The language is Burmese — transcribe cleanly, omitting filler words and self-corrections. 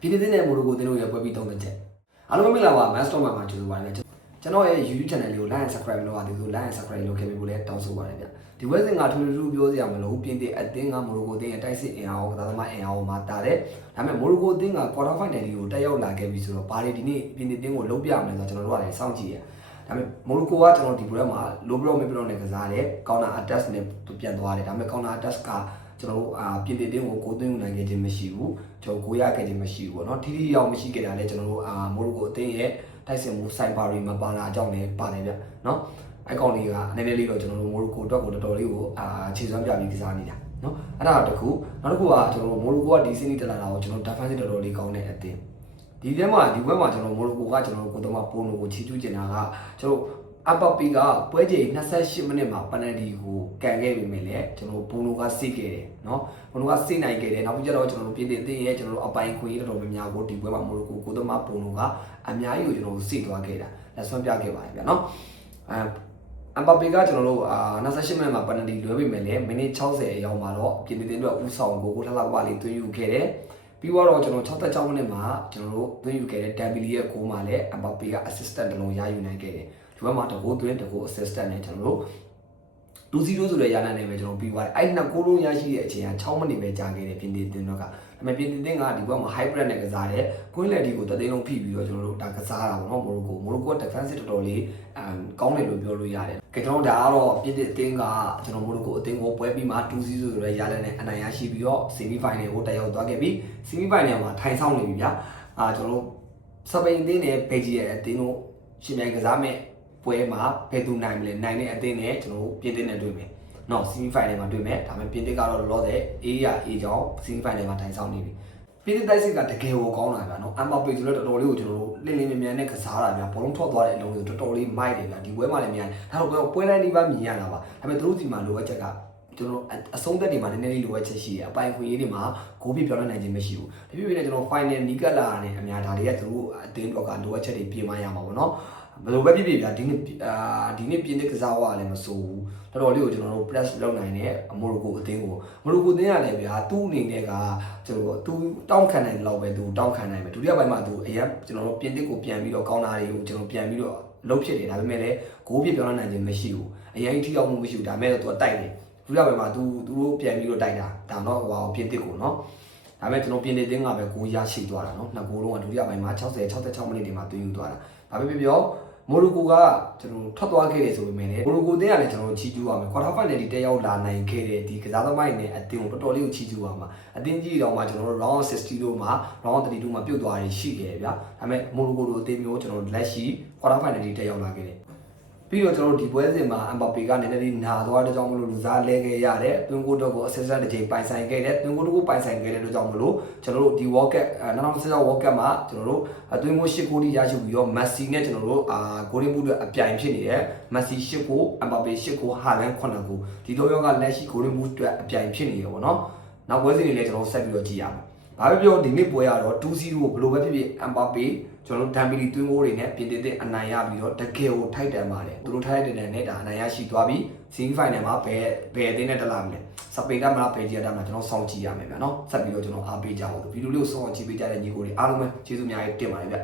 ပြည်နေတဲ့မိုရိုကိုတင်တို့ရဲ့ပွဲပြီးသုံးတဲ့ချက်အားလုံးမင်္ဂလာပါ Master မှာကြိုဆိုပါရစေကျွန်တော်ရဲ့ YouTube channel လေးကို like and subscribe လုပ်ပါသေးဆို like and subscribe လုပ်ခဲ့ပြီးလို့လည်းတောင်းဆိုပါရစေဗျဒီဝက်စင်ကထူးထူးပြောစရာမလိုပြင်တဲ့အသင်းကမိုရိုကိုတင်ရဲ့တိုက်စစ်အင်အားကိုကစားသမားအင်အားကိုမှာတာတယ်ဒါပေမဲ့မိုရိုကိုတင်က quarter final ကိုတက်ရောက်လာခဲ့ပြီဆိုတော့ဘာတွေဒီနေ့ပြင်တဲ့တင်းကိုလုံးပြမယ်ဆိုတော့ကျွန်တော်တို့ကလည်းစောင့်ကြည့်ရဒါပေမဲ့မိုရိုကိုကကျွန်တော်ဒီ program မှာ low block mid block နဲ့ကစားတယ် counter attack နဲ့ပြန်သွားတယ်ဒါပေမဲ့ counter attack ကကျွန်တော်တို့ပြင်တဲ့တင်းကိုသွင်းယူနိုင်ခဲ့ခြင်းမရှိဘူးကျွန်တော်ကိုရခဲ့ခြင်းမရှိဘူးပေါ့နော်ထိထိရောက်မရှိခဲ့တာလည်းကျွန်တော်တို့မိုရိုကိုအသင်းရဲ့တိုက်စစ်မှုစိုက်ပါရီမပါလာကြောင်းလည်းပါတယ်ဗျနော်အဲ့ကောင်လေးကနည်းနည်းလေးတော့ကျွန်တော်တို့မိုရိုကိုအတွက်ကိုတော်တော်လေးကိုခြေစွမ်းပြပြီးကစားနေတာနော်အဲ့ဒါတခုနောက်တစ်ခုကကျွန်တော်တို့မိုရိုကိုကဒီစင်းနီတက်လာတာကိုကျွန်တော် defense တော်တော်လေးကောင်းတဲ့အသင်းဒီထဲမှာဒီဘက်မှာကျွန်တော်မိုရိုကိုကကျွန်တော်တို့ကိုယ်တော်ပိုနိုကိုချီးကျူးကျင်တာကကျွန်တော်အပပီကပွဲချိန်28မိနစ်မှာပနယ်တီကိုကန်ခဲ့ပြီမယ်လေကျွန်တော်ဘုံလိုကစိတ်ခဲ့တယ်နော်ဘုံလိုကစိတ်နိုင်ခဲ့တယ်နောက်ပြီးတော့ကျွန်တော်တို့ပြည်တဲ့တင်းရဲ့ကျွန်တော်တို့အပိုင်ခွင့်တော်တော်များများကိုဒီပွဲမှာမိုရိုကိုကိုသမားဘုံလိုကအများကြီးကိုကျွန်တော်တို့စိတ်သွားခဲ့တာလက်ဆွမ်းပြခဲ့ပါတယ်ဗျာနော်အပပီကကျွန်တော်တို့28မိနစ်မှာပနယ်တီလွဲပြီမယ်လေမိနစ်60အရောက်မှာတော့ပြည်တဲ့တင်းအတွက်ဦးဆောင်ကိုလှလှပပလေးသွင်းယူခဲ့တယ်ပြီးတော့ကျွန်တော်66မိနစ်မှာကျွန်တော်တို့သွင်းယူခဲ့တဲ့ W ရဲ့ဂိုးမှာလည်းအပပီက assistant တလုံးရယူနိုင်ခဲ့တယ်ဒီဘက်မှာတကူသွင်းတကူ assistant နဲ့ကျွန်တော်တို့2-0ဆိုတဲ့ရလနဲ့ပဲကျွန်တော်ပြီးသွားတယ်အဲ့နှစ်ကိုလုံးရရှိတဲ့အချိန်က6မိနစ်ပဲကြာခဲ့တယ်ပြင်တင်တော့ကဒါပေမဲ့ပြင်တင်ကဒီဘက်မှာ hybrid နဲ့ကစားတယ်ကွင်းလက်ဒီကိုတသိန်းလုံးဖိပြီးတော့ကျွန်တော်တို့ဒါကစားတာပေါ့နော်မိုရိုကို defense တော်တော်လေးကောင်းတယ်လို့ပြောလို့ရတယ်ကဲကျွန်တော်ဒါကတော့ပြင်တင်ကကျွန်တော်မိုရိုကိုအသင်းကိုပွဲပြီးမှ2-0ဆိုတဲ့ရလနဲ့အနိုင်ရရှိပြီးတော့ semi final ကိုတက်ရောက်သွားခဲ့ပြီး semi final မှာထိုင်ဆောင်နေပြီဗျာကျွန်တော်တို့စပိန်အသင်းနဲ့ဘယ်ဂျီရဲ့အသင်းတို့ရှင်ပြိုင်ကစားမဲ့ပွဲမှာဘယ်သူနိုင်မလဲနိုင်တဲ့အသင်းနဲ့ကျွန်တော်တို့ပြင်သစ်နဲ့တွေ့မယ်။နော် semi final မှာတွေ့မယ်။ဒါပေမဲ့ပြင်သစ်ကတော့လောတဲ့အေးရအေးကြောင်း semi final မှာထိုင်ဆောင်နေပြီ။ပြင်သစ်တိုက်စစ်ကတကယ်ကိုကောင်းတာဗျာနော်။အမ်ဘာပေဆိုတော့တော်တော်လေးကိုကျွန်တော်တို့လင်းလင်းမြန်မြန်နဲ့ကစားတာဗျာ။ဘောလုံးထွက်သွားတဲ့အလုံးကိုတော်တော်လေးမိုက်တယ်ဗျာ။ဒီပွဲမှာလည်းမြန်။ဒါတော့ပွဲတိုင်းဒီပါမြင်ရတာပါ။ဒါပေမဲ့သူတို့စီမှာလိုအပ်ချက်ကကျွန်တော်အဆုံးသက်တွေမှာနည်းနည်းလေးလိုအပ်ချက်ရှိတယ်။အပိုင်ခွင့်ရေးတွေမှာဂိုးပြပြောင်းလဲနိုင်ခြင်းမရှိဘူး။ဒီပြည့်ပြည့်နဲ့ကျွန်တော် final နီးကပ်လာတယ်အများဒါတွေကသူတို့အတင်းတော့ကလိုအပ်ချက်တွေပြင်မရမှာပေါ့နော်။ဘယ်လိုပဲဖြစ်ဖြစ်ဗျာဒီနေ့ပြင်းတဲ့ကစားဝါလည်းမစိုးဘူးတော်တော်လေးကိုကျွန်တော်တို့ press လုပ်နိုင်တယ်မိုရိုကိုအသင်းကိုမိုရိုကိုအသင်းရတယ်ဗျာသူ့အနေနဲ့ကကျွန်တော်သူတောင်းခံနိုင်တယ်လို့ပဲသူတောင်းခံနိုင်မယ်ဒုတိယပိုင်းမှာသူအရင်ကျွန်တော်တို့ပြင်းတဲ့ကိုပြန်ပြီးတော့ကောင်းတာတွေကိုကျွန်တော်ပြန်ပြီးတော့လုံးဖြစ်တယ်ဒါပေမဲ့လည်းဂိုးပြပြောင်းလဲနိုင်ခြင်းမရှိဘူးအရင်ထိရောက်မှုမရှိဘူးဒါပေမဲ့သူကတိုက်တယ်ဒုတိယပိုင်းမှာသူတို့ပြန်ပြီးတော့တိုက်တာဒါတော့ဟိုပြင်းတဲ့ကိုနော်ဒါပေမဲ့ကျွန်တော်ပြင်နေတဲ့တင်းကပဲဂိုးရရှိသွားတာနော်နှစ်ဂိုးလုံးကဒုတိယပိုင်းမှာ66မိနစ်တွေမှာသွင်းယူသွားတာဒါပေမဲ့ပြောမိုရိုကိုကကျွန်တော်ထွက်သွားခဲ့တယ်ဆိုပေမဲ့လည်းမိုရိုကိုတင်းကလည်းကျွန်တော်ချီးကျူးပါမယ် quarter final ဒီတက်ရောက်လာနိုင်ခဲ့တဲ့ဒီကစားသမားတွေနဲ့အတင်းကိုတော်တော်လေးကိုချီးကျူးပါမှာအတင်းကြီးတော့မှကျွန်တော်တို့ round 60တို့မှာ round 32မှာပြုတ်သွားရရှိခဲ့တယ်ဗျာဒါပေမဲ့မိုရိုကိုတို့အတင်းမျိုးကျွန်တော်တို့လက်ရှိ quarter final ဒီတက်ရောက်လာခဲ့တယ်ပြီးတော့ကျွန်တော်တို့ဒီပွဲစဉ်မှာအမ်ဘာပေကနည်းနည်းလေးနာသွားတဲ့ကြောင့်မလို့လူစားလဲခဲ့ရတယ်တွင်းကိုတော့ကို assistant တစ်ချိန်ပိုင်ဆိုင်ခဲ့တယ်တွင်းကိုတော့ကိုပိုင်ဆိုင်ခဲ့တဲ့အတွက်ကြောင့်မလို့ကျွန်တော်တို့ဒီ World Cup 2016 World Cup မှာကျွန်တော်တို့တွင်းကို8ဂိုးထိရရှိပြီးတော့ Messi နဲ့ကျွန်တော်တို့ဂိုးရင်းမှုတွေအပြိုင်ဖြစ်နေတယ် Messi 8ဂိုးအမ်ဘာပေ8ဂိုးဟာလန်9ဂိုးဒီတော့ရောကလက်ရှိဂိုးရင်းမှုတွေအပြိုင်ဖြစ်နေတယ်ပေါ့နော်နောက်ပွဲစဉ်တွေလည်းကျွန်တော်ဆက်ပြီးတော့ကြည့်ရမယ်ဘာပဲပြောဒီနေ့ပွဲရတော့ 2-0 ဘယ်လိုပဲဖြစ်ဖြစ်အမ်ဘာပေကျွန်တော်တို့ဒမ်ဘီလီတွင်းကိုတွေနဲ့ပြင်တဲ့အနိုင်ရပြီးတော့တကယ်ကိုထိုက်တန်ပါတယ်သူတို့ထိုက်တဲ့နဲ့ဒါအနိုင်ရရှိသွားပြီး semi final မှာဘယ်အသင်းနဲ့တက်လာမလဲစပိန်ကမှာဘယ်ဂျီယာမှာကျွန်တော်စောင့်ကြည့်ရမယ်ဗျာနော်ဆက်ပြီးတော့ကျွန်တော်အားပေးကြအောင်ဗီဒီယိုလေးကိုစောင့်ကြည့်ပေးကြတဲ့ညီကိုတွေအားလုံးပဲကျေးဇူးအများကြီးတင်ပါတယ်ဗျ